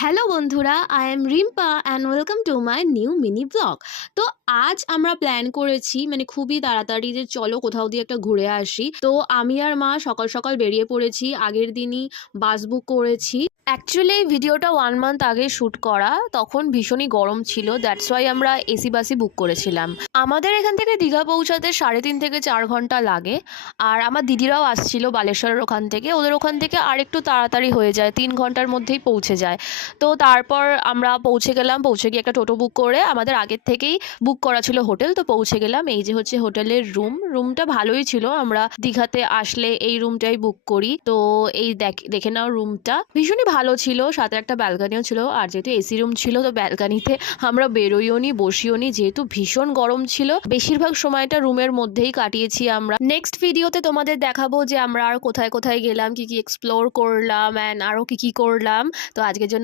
Hello বন্ধুরা, I am Rimpa and welcome to my new mini blog. তো আজ আমরা প্ল্যান করেছি খুবই তাড়াতাড়ি যে চলো কোথাও দিয়ে একটা ঘুরে আসি। তো আমি আর মা সকাল সকাল বেরিয়ে পড়েছি। আগের দিনই বাস বুক করেছি। অ্যাকচুয়ালি এই ভিডিওটা 1 মান্থ আগে শ্যুট করা, তখন ভীষণই গরম ছিল, দ্যাটস ওয়াই আমরা এসি বাসই বুক করেছিলাম। আমাদের এখান থেকে দীঘা পৌঁছাতে 3.5 থেকে 4 ঘন্টা লাগে। আর আমার দিদিরাও আসছিল বালেশ্বরের ওখান থেকে, ওদের ওখান থেকে আর একটু তাড়াতাড়ি হয়ে যায়, 3 ঘন্টার মধ্যেই পৌঁছে যায়। তো তারপর আমরা পৌঁছে গেলাম, পৌঁছে গিয়ে একটা টোটো বুক করে, আমাদের আগের থেকেই বুক করা ছিল হোটেল, তো পৌঁছে গেলাম। এই যে হচ্ছে হোটেলের রুমটা ভালোই ছিল, আমরা দীঘাতে আসলে এই রুমটাই বুক করি। তো এই দেখে নাও, রুমটা ভীষণই ভালো ছিল, সাথে একটা ব্যালকানিও ছিল। আর যেহেতু এসি রুম ছিল তো ব্যালকানিতে আমরা বেরোইও নি, বসিও নি, যেহেতু ভীষণ গরম ছিল। বেশিরভাগ সময়টা রুমের মধ্যেই কাটিয়েছি আমরা। নেক্সট ভিডিওতে তোমাদের দেখাবো যে আমরা আর কোথায় কোথায় গেলাম, কি কি এক্সপ্লোর করলাম অ্যান্ড আরও কি কি করলাম। তো আজকের জন্য